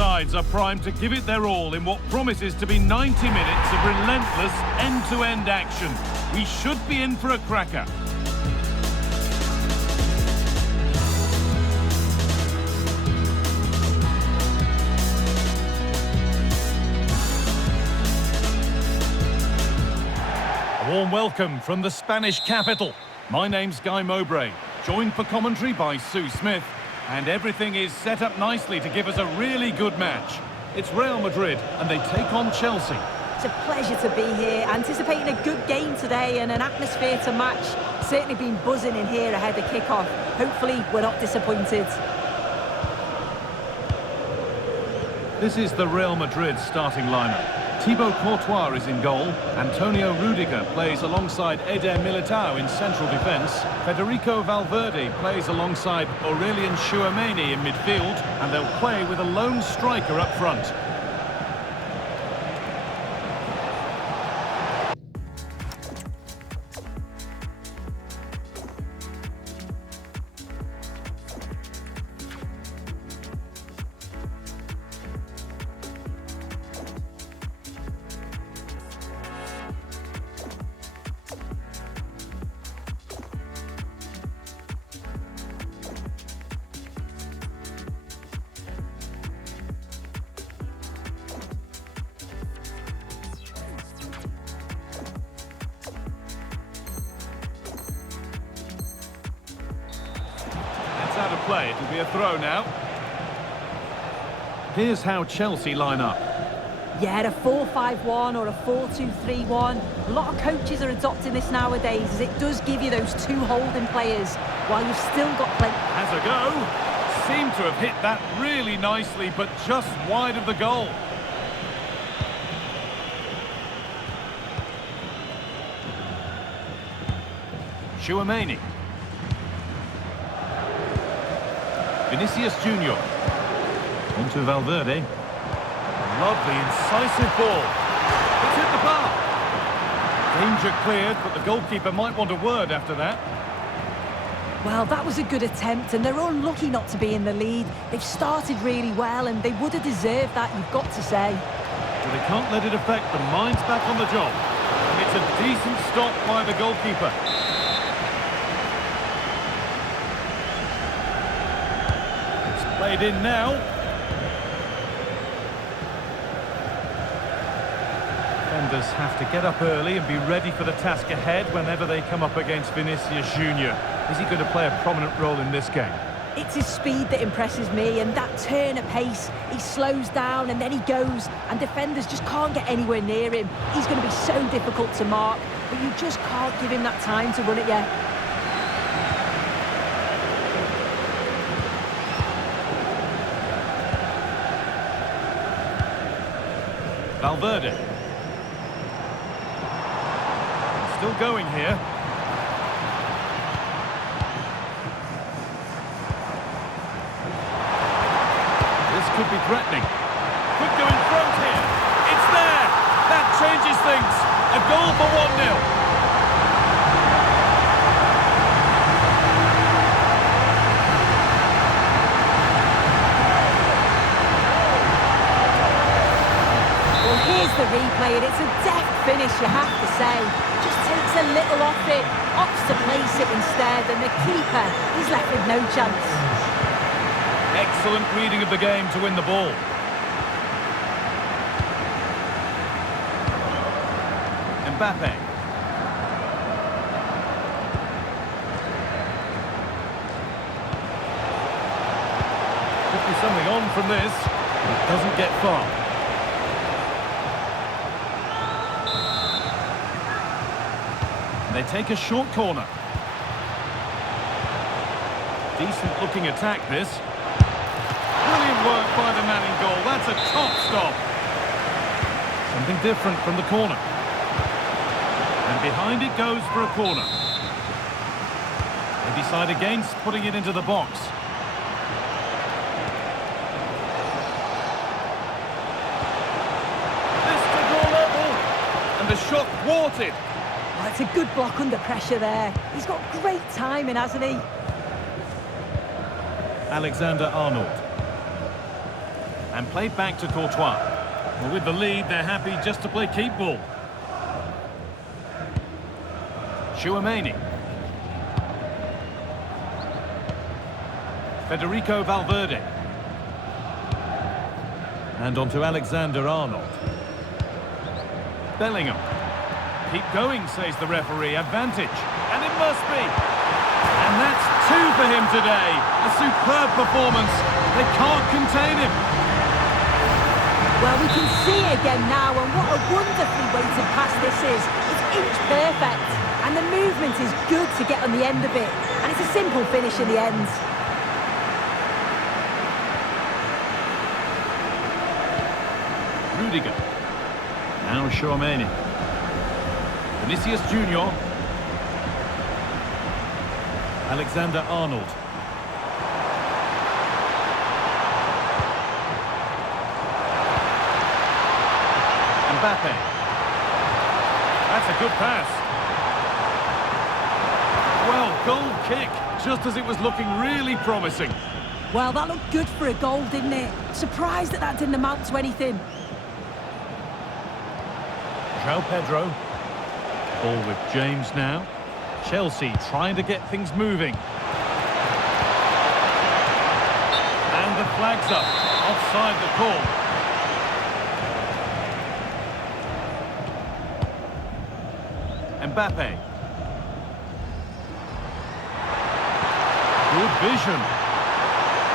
sides are primed to give it their all in what promises to be 90 minutes of relentless end-to-end action. We should be in for a cracker. A warm welcome from the Spanish capital. My name's Guy Mowbray, joined for commentary by Sue Smith, and everything is set up nicely to give us a really good match. It's Real Madrid, and they take on Chelsea. It's a pleasure to be here, anticipating a good game today and an atmosphere to match. Certainly been buzzing in here ahead of kick-off. Hopefully we're not disappointed. This is the Real Madrid starting lineup. Thibaut Courtois is in goal. Antonio Rudiger plays alongside Eder Militao in central defence. Federico Valverde plays alongside Aurelien Tchouameni in midfield. And they'll play with a lone striker up front. Out of play, it'll be a throw now. Here's how Chelsea line up. Yeah, a 4-5-1 or a 4-2-3-1. A lot of coaches are adopting this nowadays, as it does give you those two holding players while you've still got plenty. Has a go. Seemed to have hit that really nicely, but just wide of the goal. Tchouameni. Vinicius Junior. Onto Valverde. Lovely, incisive ball. It's hit the bar. Danger cleared, but the goalkeeper might want a word after that. Well, that was a good attempt, and they're unlucky not to be in the lead. They've started really well, and they would have deserved that, you've got to say. But they can't let it affect them. Mind's back on the job. And it's a decent stop by the goalkeeper. Played in now. Defenders have to get up early and be ready for the task ahead whenever they come up against Vinicius Junior. Is he going to play a prominent role in this game? It's his speed that impresses me, and that turn of pace. He slows down and then he goes, and defenders just can't get anywhere near him. He's going to be so difficult to mark, but you just can't give him that time to run it yet. Valverde. Still going here. This could be threatening. Could go in front here. It's there! That changes things. A goal for 1-0. Here's the replay, and it's a deft finish, you have to say. Just takes a little off it, opts to place it instead, and the keeper is left with no chance. Excellent reading of the game to win the ball. Mbappe. Could be something on from this. It doesn't get far. They take a short corner. Decent looking attack this. Brilliant work by the man in goal. That's a top stop. Something different from the corner. And behind it goes for a corner. They decide against putting it into the box. This to draw level. And the shot thwarted. Oh, it's a good block under pressure there. He's got great timing, hasn't he? Alexander-Arnold. And played back to Courtois. Well, with the lead, they're happy just to play keep ball. Tchouaméni. Federico Valverde. And on to Alexander-Arnold. Bellingham. Keep going, says the referee. Advantage. And it must be. And that's 2 for him today. A superb performance. They can't contain him. Well, we can see it again now, and what a wonderfully weighted pass this is. It's inch perfect, and the movement is good to get on the end of it. And it's a simple finish in the end. Rudiger. Now Tchouaméni. Vinicius Junior. Alexander-Arnold. Mbappe. That's a good pass. Well, goal kick, just as it was looking really promising. Well, that looked good for a goal, didn't it? Surprised that didn't amount to anything. João Pedro. Ball with James now. Chelsea trying to get things moving. And the flag's up. Offside the call. Mbappe. Good vision.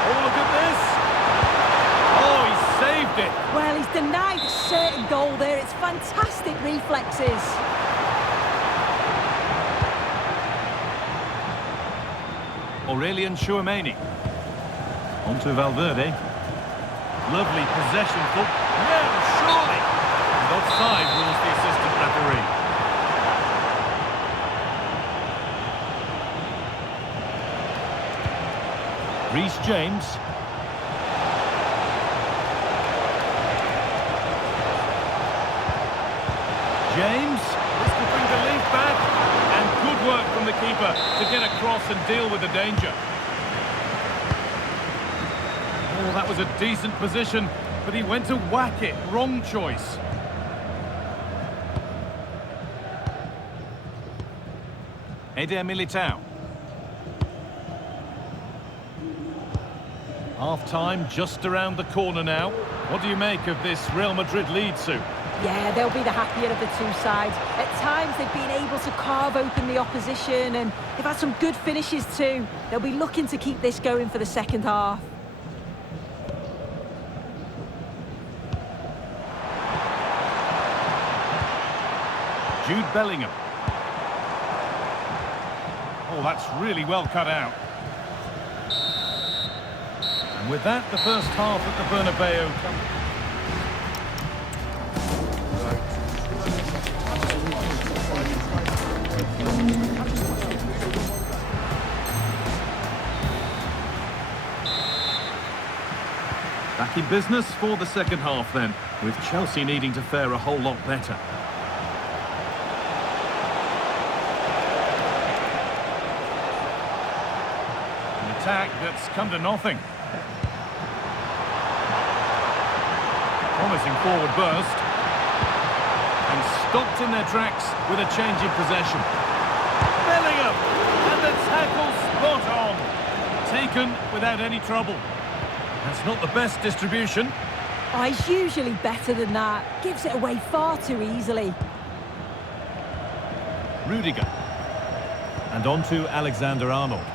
Oh, look at this. Oh, he saved it. Well, he's denied a certain goal there. It's fantastic reflexes. Aurélien Tchouaméni. On to Valverde. Lovely possession. No, surely. And offside rules the assistant referee. Reece James. James. This could bring the lead back. And good work from the keeper to get across and deal with the danger. Oh, that was a decent position, but he went to whack it. Wrong choice. Eder Militao. Half-time just around the corner now. What do you make of this Real Madrid lead, Sue? Yeah, they'll be the happier of the two sides. At times, they've been able to carve open the opposition, and they've had some good finishes too. They'll be looking to keep this going for the second half. Jude Bellingham. Oh, that's really well cut out. And with that, the first half at the Bernabeu comes. Back in business for the second half then, with Chelsea needing to fare a whole lot better. An attack that's come to nothing. Promising forward burst. And stopped in their tracks with a change in possession. Bellingham! And the tackle spot on. Taken without any trouble. That's not the best distribution. Oh, he's usually better than that. Gives it away far too easily. Rudiger. And on to Alexander-Arnold.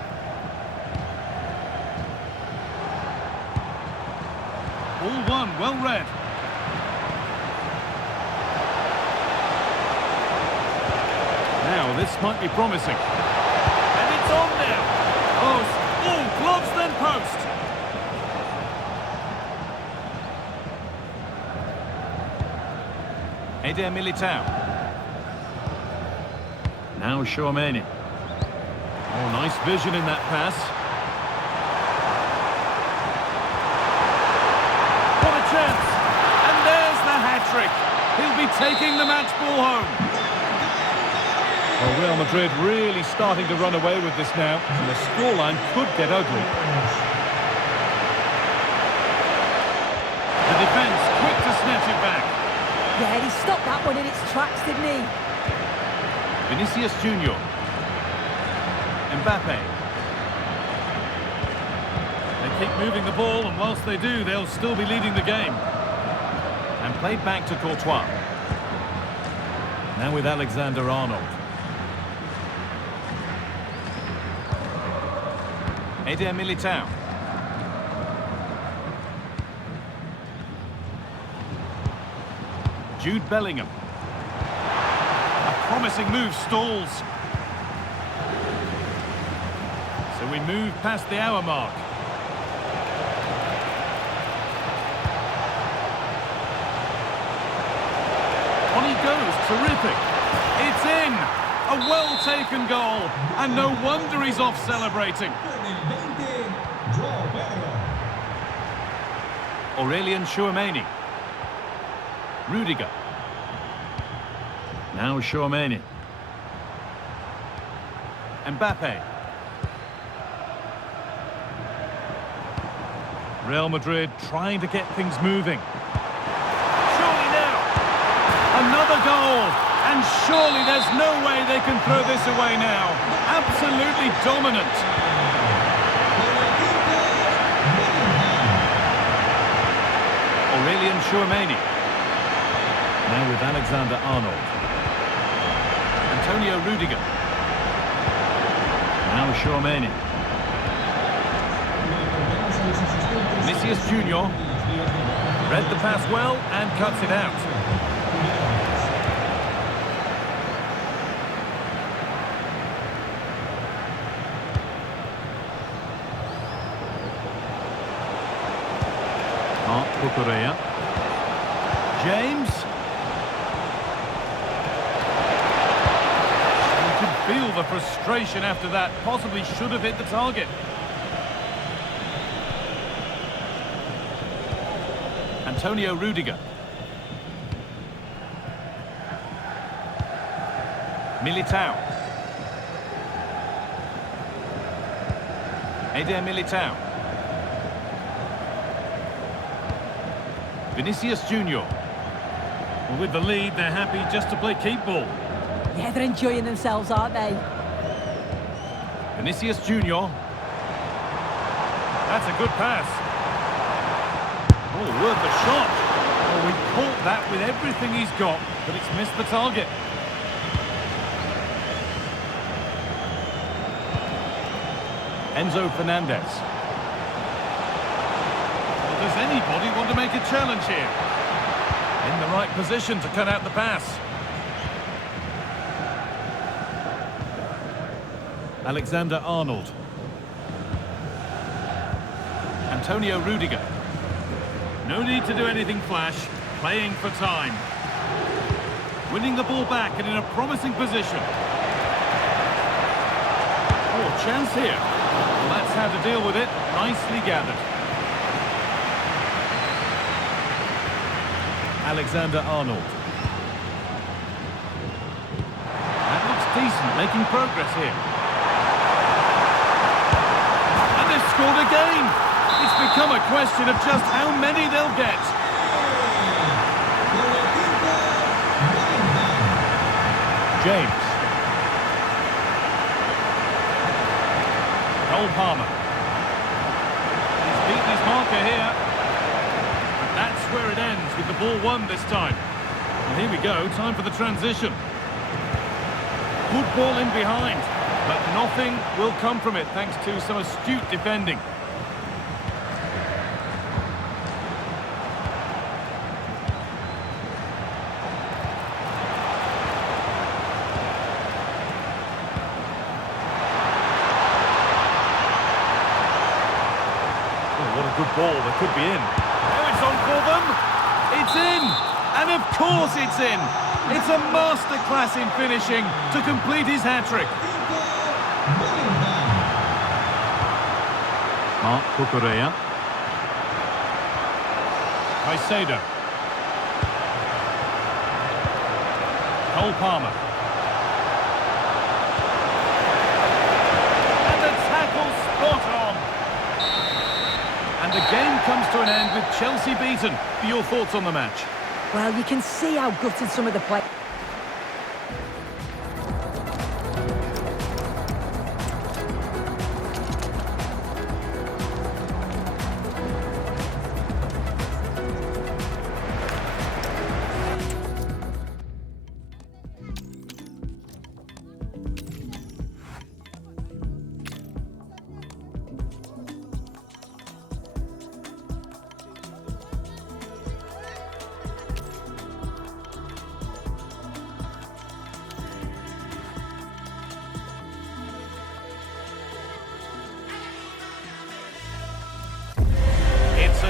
All one, well read. Now, this might be promising. And it's on now. Post. Oh, gloves then post. Eder Militao. Now Tchouaméni. Oh, nice vision in that pass. What a chance! And there's the hat-trick. He'll be taking the match ball home. Well, Real Madrid really starting to run away with this now, and the scoreline could get ugly. defence quick to snatch it back. Yeah, he stopped that one in its tracks, didn't he? Vinicius Junior. Mbappe. They keep moving the ball, and whilst they do, they'll still be leading the game. And played back to Courtois. Now with Alexander-Arnold. Eder Militao. Jude Bellingham. A promising move stalls. So we move past the hour mark. On he goes, terrific. It's in! A well-taken goal, and no wonder he's off celebrating. Aurelien Tchouameni. Rudiger. Now Tchouameni. Mbappe. Real Madrid trying to get things moving. Surely now. Another goal. And surely there's no way they can throw this away now. Absolutely dominant. Aurelien Tchouameni. Now with Alexander-Arnold. Antonio Rudiger. Now Tchouameni. Vinicius Junior. Read the pass well and cuts it out. Marc Cucurella. James. You can feel the frustration after that. Possibly should have hit the target. Antonio Rudiger. Militao. Eder Militao. Vinicius Junior. Well, with the lead, they're happy just to play keep ball. Yeah, they're enjoying themselves, aren't they? Vinicius Junior. That's a good pass. Oh, worth a shot. Oh, he caught that with everything he's got, but it's missed the target. Enzo Fernandez. Well, does anybody want to make a challenge here? In the right position to cut out the pass. Alexander-Arnold. Antonio Rudiger. No need to do anything flash, playing for time. Winning the ball back and in a promising position. Oh, chance here. Well, that's how to deal with it. Nicely gathered. Alexander-Arnold. That looks decent, making progress here. And they've scored again. It's become a question of just how many they'll get. James. Cole Palmer. He's beaten his marker here. But that's where it ends, with the ball won this time. And here we go, time for the transition. Good ball in behind, but nothing will come from it thanks to some astute defending. What a good ball, that could be in. Oh, it's on for them! It's in! And of course it's in! It's a masterclass in finishing to complete his hat-trick. Marc Cucurella. Caicedo. Cole Palmer. And the tackle spot on! And the game comes to an end with Chelsea beaten. Your thoughts on the match? Well, you can see how gutted some of the players...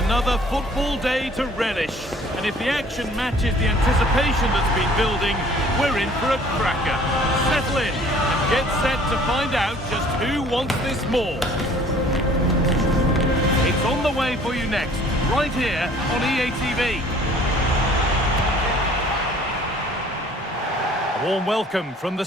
Another football day to relish, and if the action matches the anticipation that's been building, we're in for a cracker. Settle in and get set to find out just who wants this more. It's on the way for you next, right here on EA TV. A warm welcome from the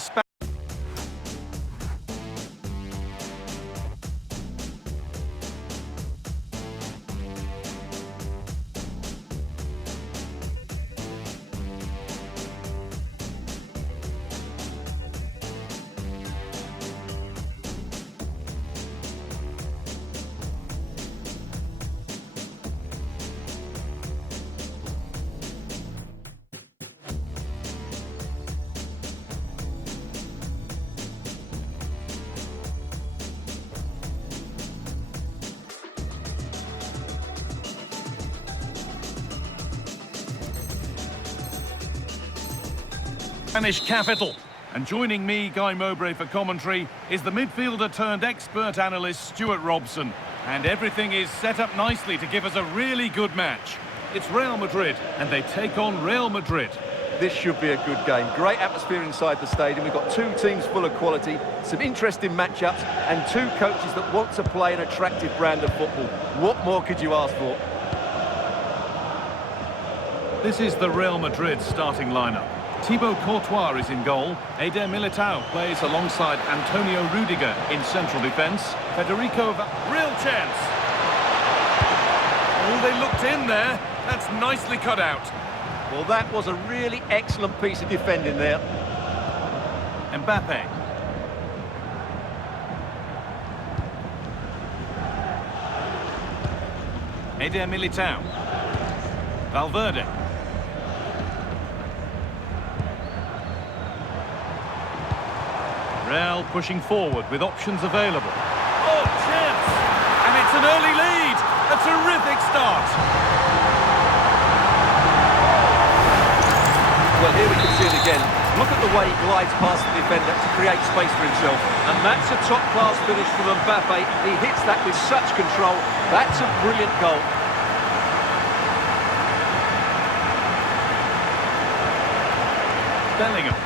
Spanish capital. And joining me, Guy Mowbray, for commentary is the midfielder turned expert analyst Stuart Robson. And everything is set up nicely to give us a really good match. It's Real Madrid and they take on Real Madrid. This should be a good game. Great atmosphere inside the stadium. We've got two teams full of quality, some interesting matchups, and two coaches that want to play an attractive brand of football. What more could you ask for? This is the Real Madrid starting lineup. Thibaut Courtois is in goal. Eder Militao plays alongside Antonio Rudiger in central defence. Real chance. Oh, they looked in there. That's nicely cut out. Well, that was a really excellent piece of defending there. Mbappe. Eder Militao. Valverde. Real pushing forward with options available. Oh, chance! And it's an early lead! A terrific start! Well, here we can see it again. Look at the way he glides past the defender to create space for himself. And that's a top-class finish from Mbappe. He hits that with such control. That's a brilliant goal. Bellingham.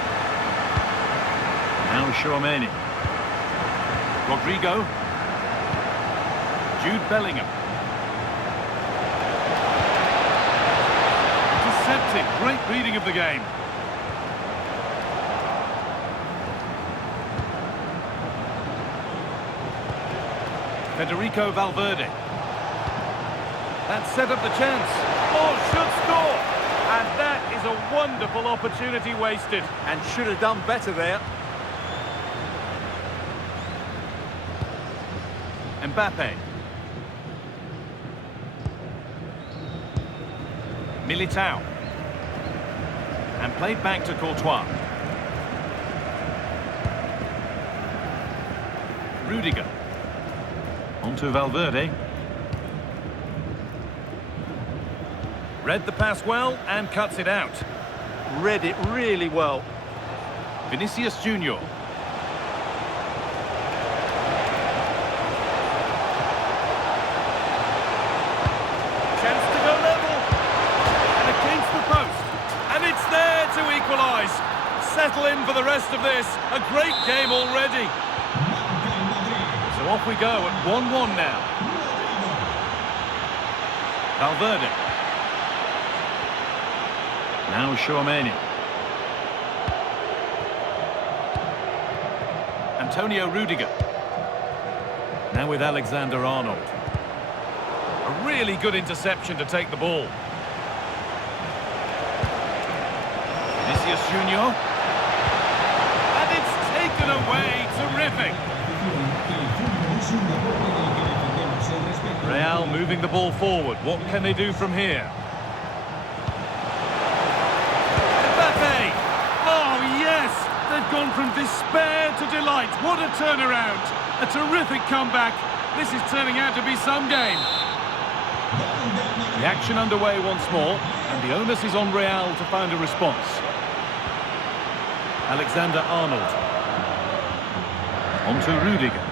Now Tchouaméni. Rodrigo. Jude Bellingham. Intercepted. Great reading of the game. Federico Valverde. That set up the chance. Oh, should score! And that is a wonderful opportunity wasted. And should have done better there. Mbappe. Militao. And played back to Courtois. Rudiger. Onto Valverde. Read the pass well and cuts it out. Read it really well. Vinicius Junior. Chance to go level. And against the post. And it's there to equalise. Settle in for the rest of this. A great game already. So off we go at 1-1 now. Valverde. Now Tchouaméni. Antonio Rudiger. Now with Alexander-Arnold. A really good interception to take the ball. Vinicius Junior. And it's taken away. Terrific. Real moving the ball forward. What can they do from here? Mbappe! Oh, yes! They've gone from despair to delight. What a turnaround. A terrific comeback. This is turning out to be some game. The action underway once more, and the onus is on Real to find a response. Alexander-Arnold. On to Rudiger.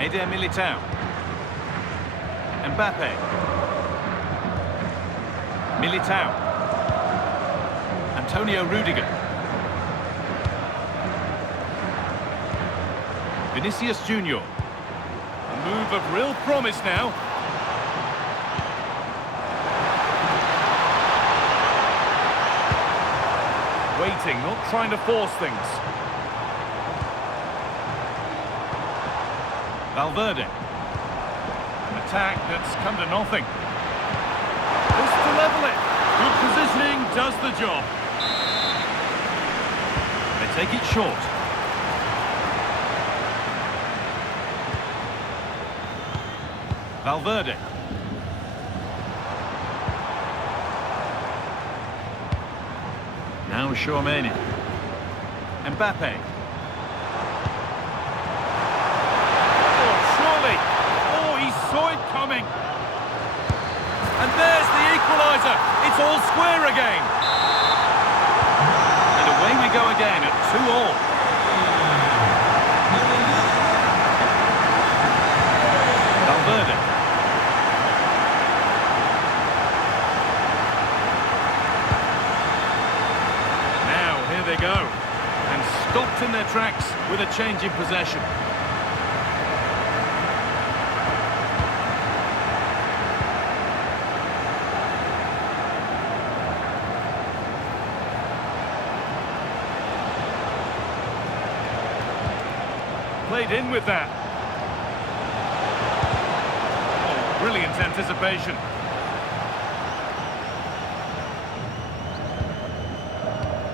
Eder Militao. Mbappe. Militao. Antonio Rudiger. Vinicius Junior. A move of real promise now. Waiting, not trying to force things. Valverde. An attack that's come to nothing. This to level it. Good positioning does the job. They take it short. Valverde. Now Tchouaméni. Mbappe. Oh, surely. Oh, he saw it coming. And there's the equaliser. It's all square again. And away we go again at 2-2. Valverde. They go, and stopped in their tracks with a change in possession. Played in with that. Oh, brilliant anticipation.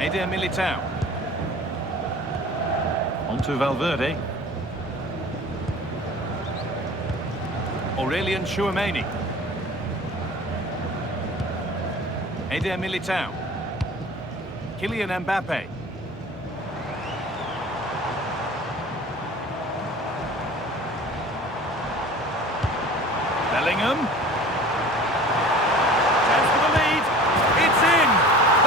Eder Militao. On to Valverde. Aurelien Tchouaméni. Eder Militao. Kylian Mbappe. Bellingham. Chance for the lead. It's in.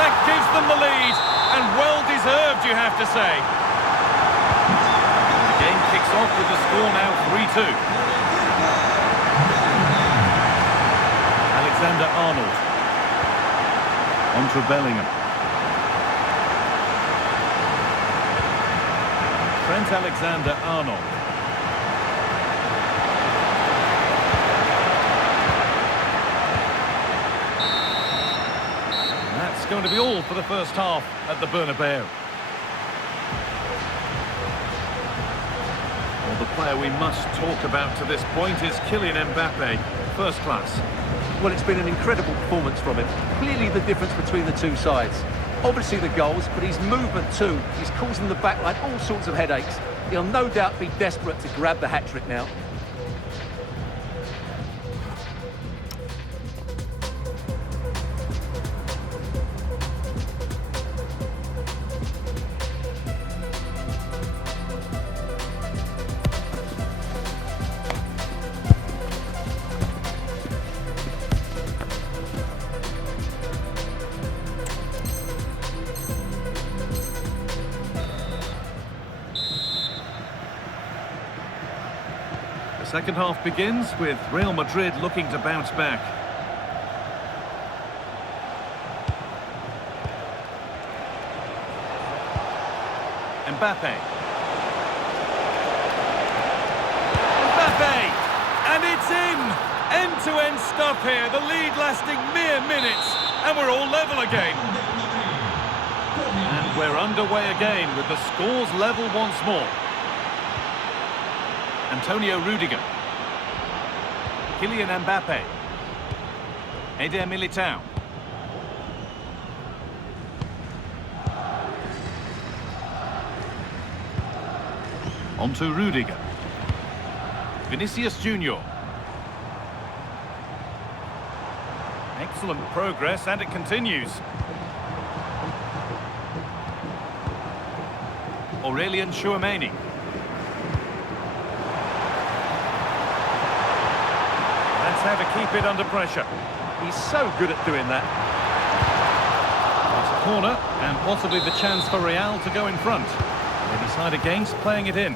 That gives them the lead. And well deserved, you have to say. The game kicks off with the score now 3-2. Alexander-Arnold. On to Bellingham. Trent Alexander-Arnold. That's going to be all for the first half at the Bernabeu. Well, the player we must talk about to this point is Kylian Mbappe. First class. Well, it's been an incredible performance from him. Clearly the difference between the two sides. Obviously the goals, but his movement too. He's causing the backline all sorts of headaches. He'll no doubt be desperate to grab the hat-trick now. Second half begins with Real Madrid looking to bounce back. Mbappe. Mbappe! And it's in! End-to-end stuff here, the lead lasting mere minutes, and we're all level again. And we're underway again with the scores level once more. Antonio Rudiger. Kylian Mbappe. Eder Militao. On to Rudiger. Vinicius Junior. Excellent progress, and it continues. Aurelien Tchouameni. That's how to keep it under pressure. He's so good at doing that. It's a corner, and possibly the chance for Real to go in front. They decide against playing it in.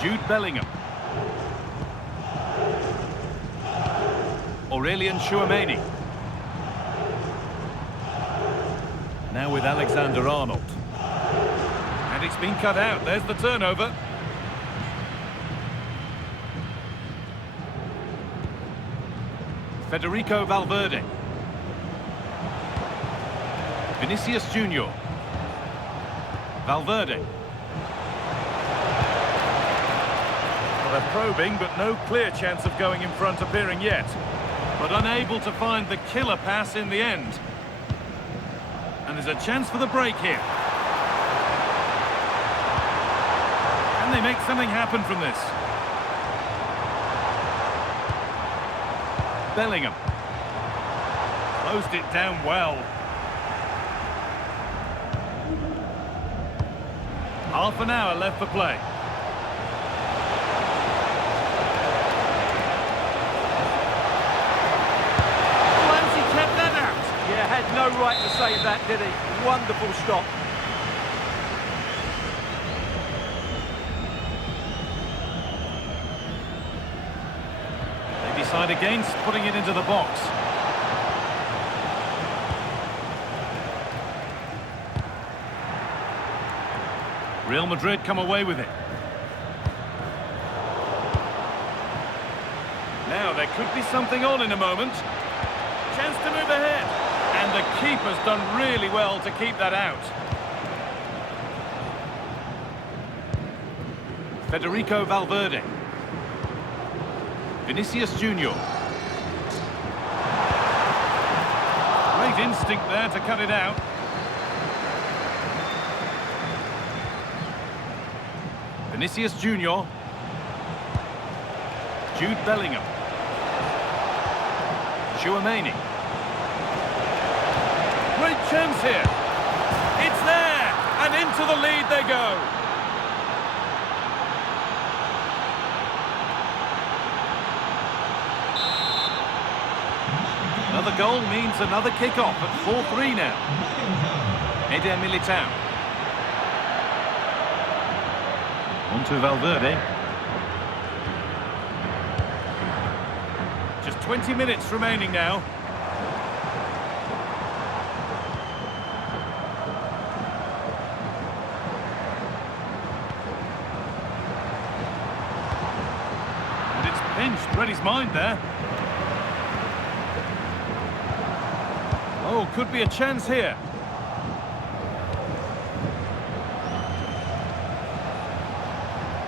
Jude Bellingham. Aurelien Tchouameni. Now with Alexander-Arnold. And it's been cut out. There's the turnover. Federico Valverde. Vinicius Junior. Valverde. Well, they're probing, but no clear chance of going in front appearing yet. But unable to find the killer pass in the end. And there's a chance for the break here. Can they make something happen from this? Bellingham. Closed it down well. Half an hour left for play. Once he kept that out. Yeah, had no right to save that, did he? Wonderful stop. They decide against putting it into the box. Real Madrid come away with it. Now there could be something on in a moment. Chance to move ahead. And the keeper's done really well to keep that out. Federico Valverde. Vinicius Junior. Great instinct there to cut it out. Vinicius Junior. Jude Bellingham. Tchouameni. Great chance here. It's there, and into the lead they go. Another goal means another kick-off at 4-3 now. Eder Militao. On to Valverde. Just 20 minutes remaining now. And it's pinched, read his mind there. Oh, could be a chance here.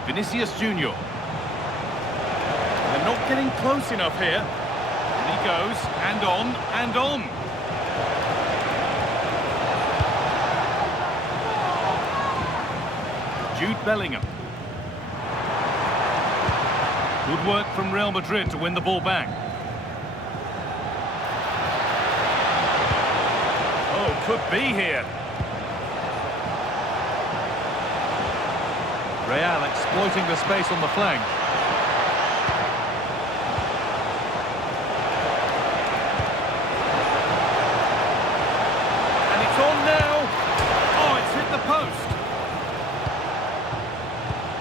Vinicius Junior. They're not getting close enough here. And he goes, and on, and on. Jude Bellingham. Good work from Real Madrid to win the ball back. Oh, could be here. Real exploiting the space on the flank. And it's on now. Oh, it's hit the post.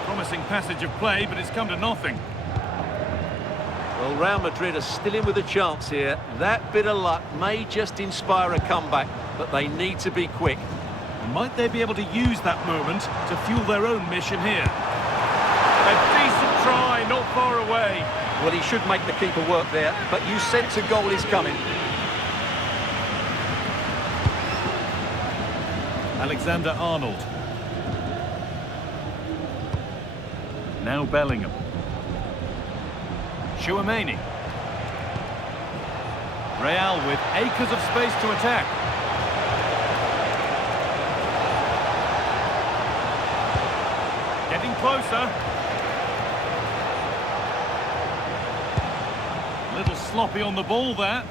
Promising passage of play, but it's come to nothing. Well, Real Madrid are still in with a chance here. That bit of luck may just inspire a comeback, but they need to be quick. Might they be able to use that moment to fuel their own mission here? A decent try, not far away. Well, he should make the keeper work there, but you sense a goal is coming. Alexander-Arnold. Now Bellingham. Chouameni. Real with acres of space to attack. Getting closer. A little sloppy on the ball there.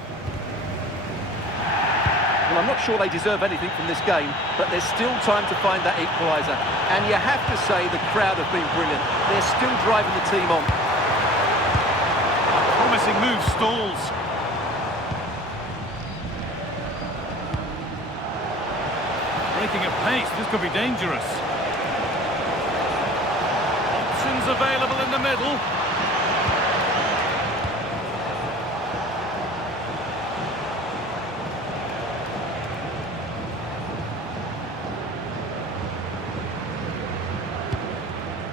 Well, I'm not sure they deserve anything from this game, but there's still time to find that equaliser. And you have to say the crowd have been brilliant. They're still driving the team on. A promising move stalls. Breaking at pace, this could be dangerous. Options available in the middle.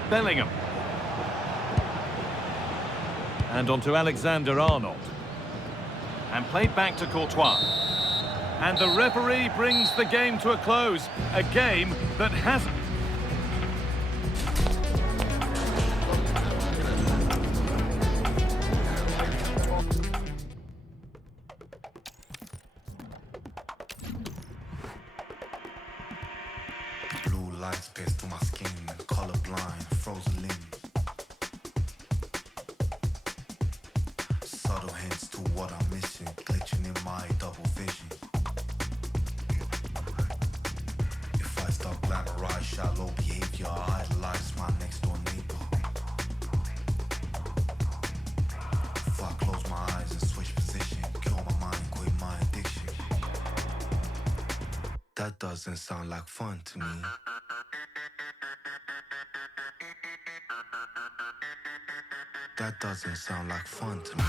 Bellingham. And on to Alexander-Arnold. And played back to Courtois. And the referee brings the game to a close. A game that hasn't... Blue lights pierce through my skin, colorblind, frozen limbs. Subtle hints to what I'm missing, glitching in my double vision. If I start glamorize shallow behavior, I idolize my next door neighbor. If I close my eyes and switch position, kill my mind, quit my addiction. That doesn't sound like fun to me. That doesn't sound like fun to me.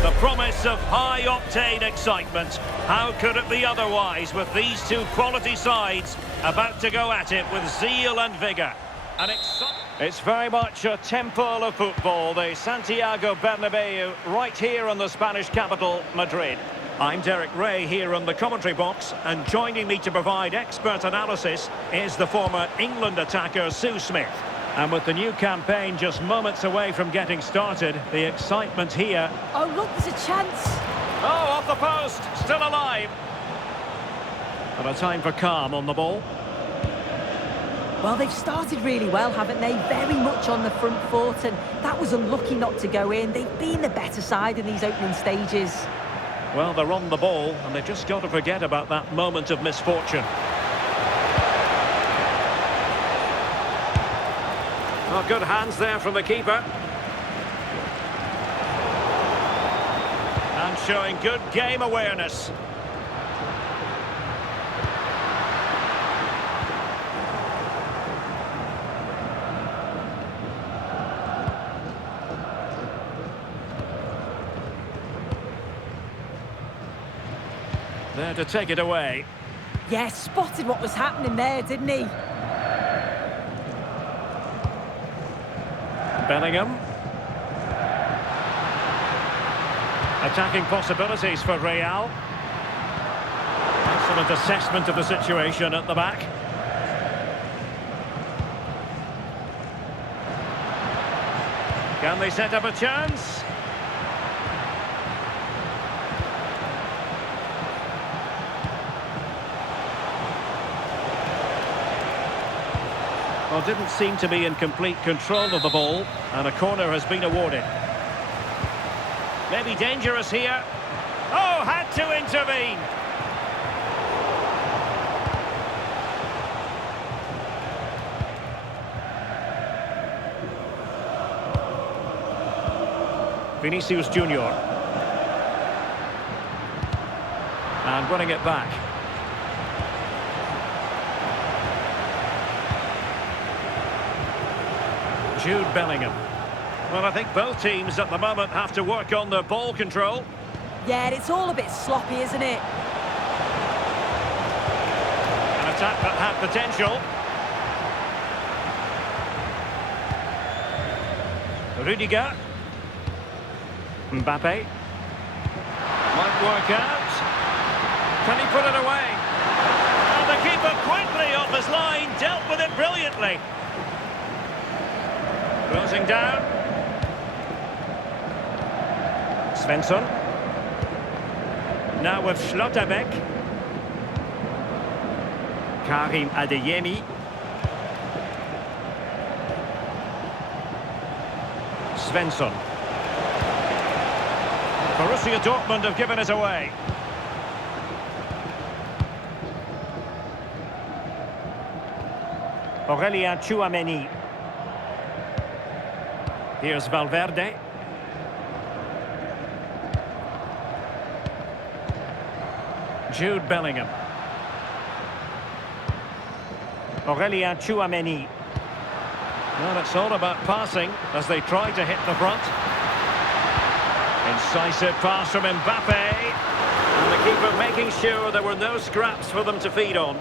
The promise of high-octane excitement. How could it be otherwise with these two quality sides about to go at it with zeal and vigour? It's very much a temple of football, the Santiago Bernabeu, right here in the Spanish capital, Madrid. I'm Derek Ray here in the commentary box, and joining me to provide expert analysis is the former England attacker Sue Smith. And with the new campaign just moments away from getting started, the excitement here... Oh, look, there's a chance. Oh, off the post, still alive. But a time for calm on the ball. Well, they've started really well, haven't they? Very much on the front foot, and that was unlucky not to go in. They've been the better side in these opening stages. Well, they're on the ball, and they've just got to forget about that moment of misfortune. Oh, good hands there from the keeper. And showing good game awareness. There to take it away. Yeah, spotted what was happening there, didn't he? Bellingham. Attacking possibilities for Real. Excellent assessment of the situation at the back. Can they set up a chance? Well, didn't seem to be in complete control of the ball, and a corner has been awarded. Maybe dangerous here. Oh, had to intervene. Vinicius Junior. And winning it back. Jude Bellingham. Well, I think both teams at the moment have to work on their ball control. Yeah, it's all a bit sloppy, isn't it? An attack that had potential. Rudiger. Mbappe. Might work out. Can he put it away? And the keeper quickly off his line, dealt with it brilliantly. Closing down. Svensson. Now with Schlotterbeck. Karim Adeyemi. Svensson. Borussia Dortmund have given it away. Aurélien Tchouameni. Here's Valverde. Jude Bellingham. Aurélien Tchouameni. Well, it's all about passing as they try to hit the front. Incisive pass from Mbappe. And the keeper making sure there were no scraps for them to feed on.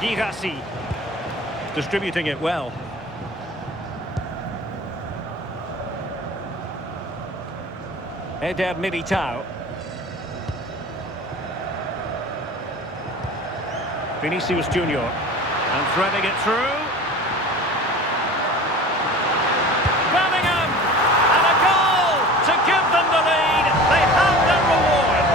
Guirassy. Distributing it well. Eder Militao. Vinicius Junior. And threading it through. Bellingham! And a goal to give them the lead. They have their reward.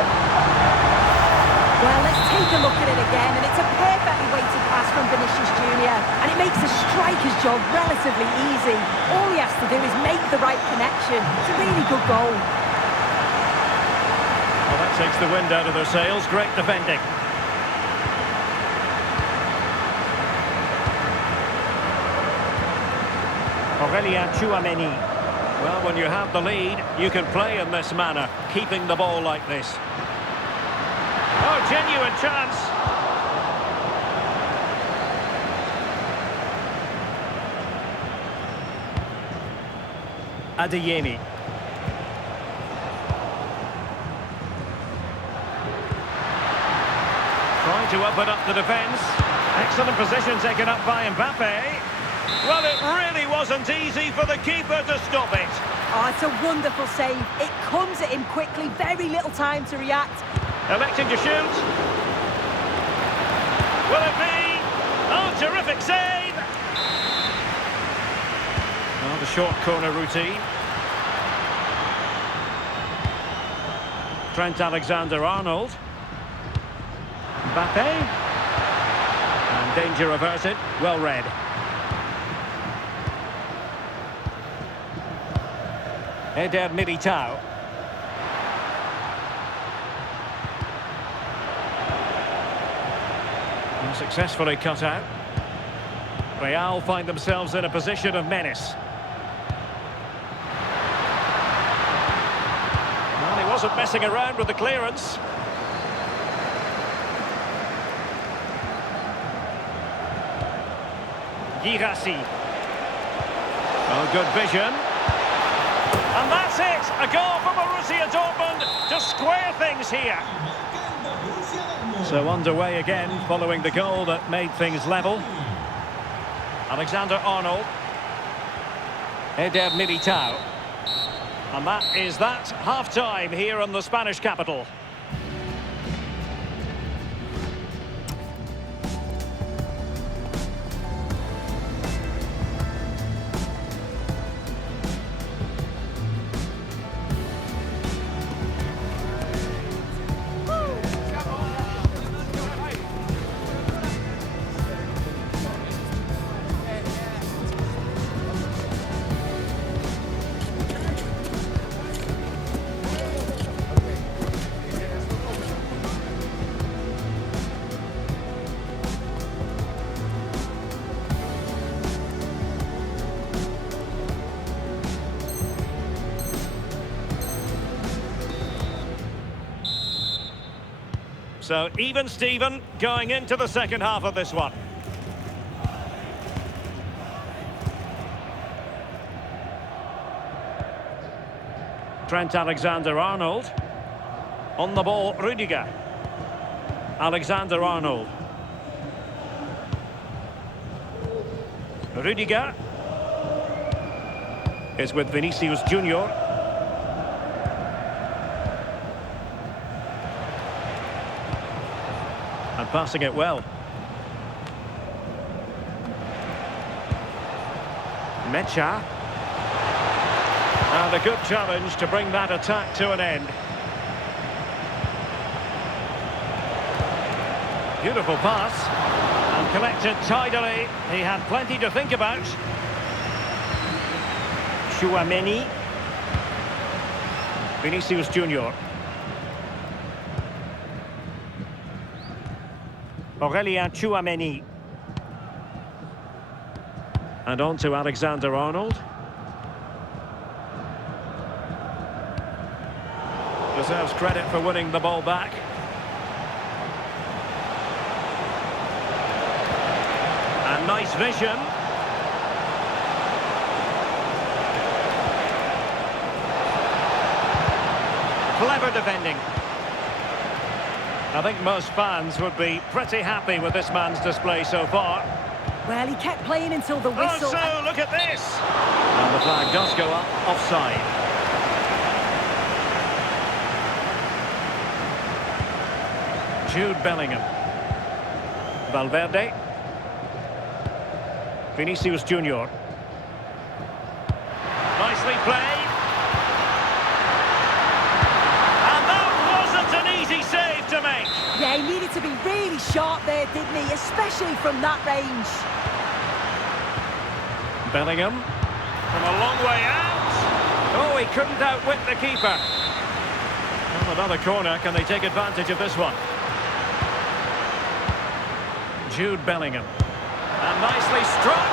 Well, let's take a look at it again, and it's a perfectly weighted pass from Vinicius Junior, and it makes the striker's job relatively easy. All he has to do is make the right connection. It's a really good goal. Well, that takes the wind out of their sails. Great defending. Aurélien Tchouameni. Well, when you have the lead, you can play in this manner, keeping the ball like this. Oh, genuine chance. Adeyemi. Trying to open up the defence. Excellent position taken up by Mbappe. Well, it really wasn't easy for the keeper to stop it. Oh, it's a wonderful save. It comes at him quickly, very little time to react. Electing to shoot. Will it be? Oh, terrific save! Oh, the short corner routine. Trent Alexander-Arnold. Mbappe. And danger averted. Well read. Eder Militao. And successfully cut out. Real find themselves in a position of menace. Well, he wasn't messing around with the clearance. Guirassy. Oh, good vision. And that's it! A goal for Borussia Dortmund to square things here. So underway again following the goal that made things level. Alexander-Arnold. Eder Militao. And that is that. Half-time here in the Spanish capital. So even Steven going into the second half of this one. Trent Alexander-Arnold. On the ball, Rudiger. Alexander-Arnold. Rudiger is with Vinicius Junior. And passing it well. Mecha. And a good challenge to bring that attack to an end. Beautiful pass. And collected tidily. He had plenty to think about. Tchouaméni. Vinicius Junior. Aurélien Tchouaméni. And on to Alexander-Arnold. Deserves credit for winning the ball back. And nice vision. Clever defending. I think most fans would be pretty happy with this man's display so far. Well, he kept playing until the whistle. Oh, so look at this! And the flag does go up, offside. Jude Bellingham. Valverde. Vinicius Junior. Nicely played. And that wasn't an easy save to make. Yeah, he needed to be really sharp there, didn't he? Especially from that range. Bellingham from a long way out. Oh, he couldn't outwit the keeper. Well, another corner. Can they take advantage of this one? Jude Bellingham. And nicely struck.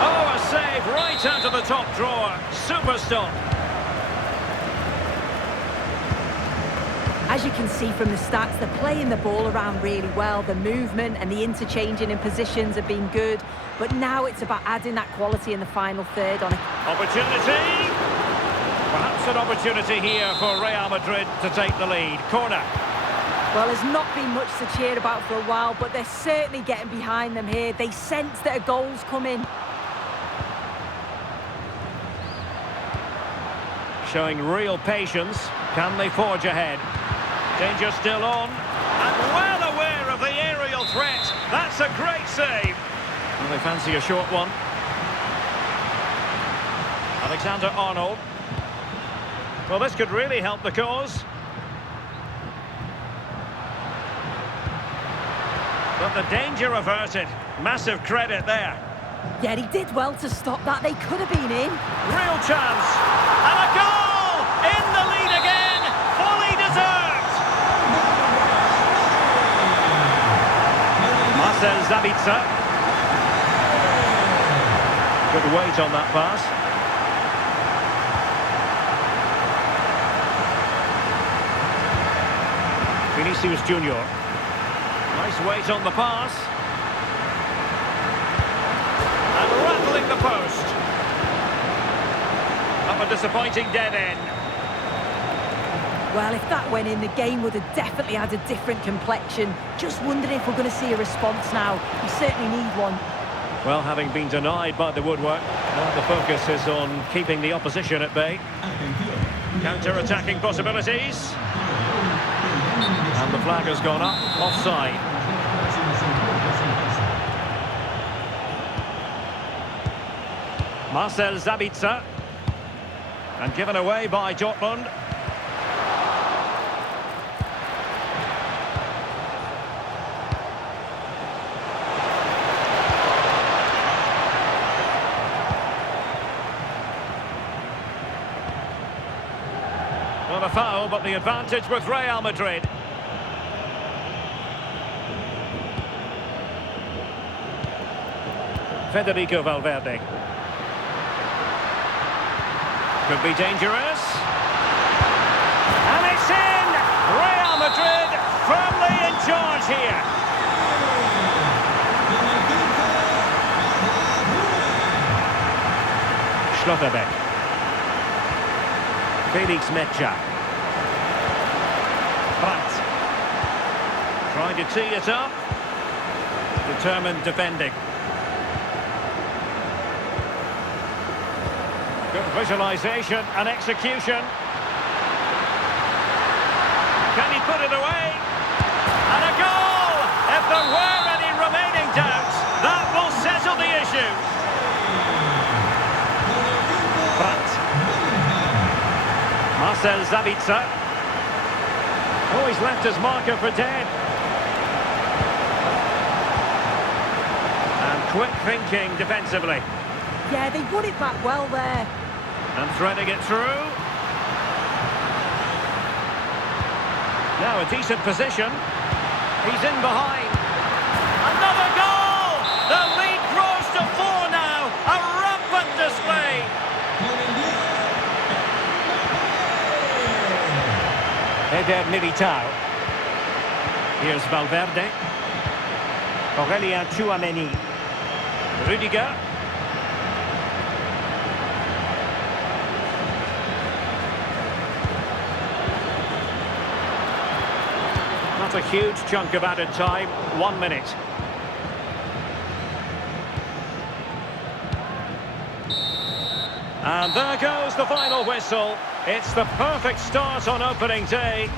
Oh, a save right out of the top drawer. Super stop. As you can see from the stats, they're playing the ball around really well. The movement and the interchanging in positions have been good. But now it's about adding that quality in the final third on a... Opportunity. Perhaps an opportunity here for Real Madrid to take the lead. Corner. Well, there's not been much to cheer about for a while, but they're certainly getting behind them here. They sense that a goal's coming. Showing real patience. Can they forge ahead? Danger still on. And well aware of the aerial threat. That's a great save. Well, they fancy a short one. Alexander-Arnold. Well, this could really help the cause. But the danger averted. Massive credit there. Yeah, he did well to stop that. They could have been in. Real chance. And a goal! In the lead again. Fully deserved. Marcel Sabitzer. Good weight on that pass. Vinicius Junior. Nice weight on the pass. And rattling the post. Up a disappointing dead end. Well, if that went in, the game would have definitely had a different complexion. Just wondering if we're going to see a response now. We certainly need one. Well, having been denied by the woodwork, now the focus is on keeping the opposition at bay. Counter-attacking possibilities. And the flag has gone up, offside. Marcel Sabitzer. And given away by Dortmund. Well, a foul, but the advantage with Real Madrid. Federico Valverde. Could be dangerous. And it's in! Real Madrid firmly in charge here. Schlotterbeck. Felix Mecha. Brandt. Trying to tee it up. Determined defending. Good visualisation and execution. Can he put it away? And a goal! If there were any remaining doubts, that will settle the issue. Brandt. Marcel Sabitzer. Oh, he's left his marker for dead. And quick thinking defensively. Yeah, they won it back well there. And threading it through. Now a decent position. He's in behind. Another goal! The lead grows to 4 now. A rampant display. Eder Militao. Here's Valverde. Aurelien Tchouameni. Rudiger. Not a huge chunk of added time. 1 minute. And there goes the final whistle. It's the perfect start on opening day.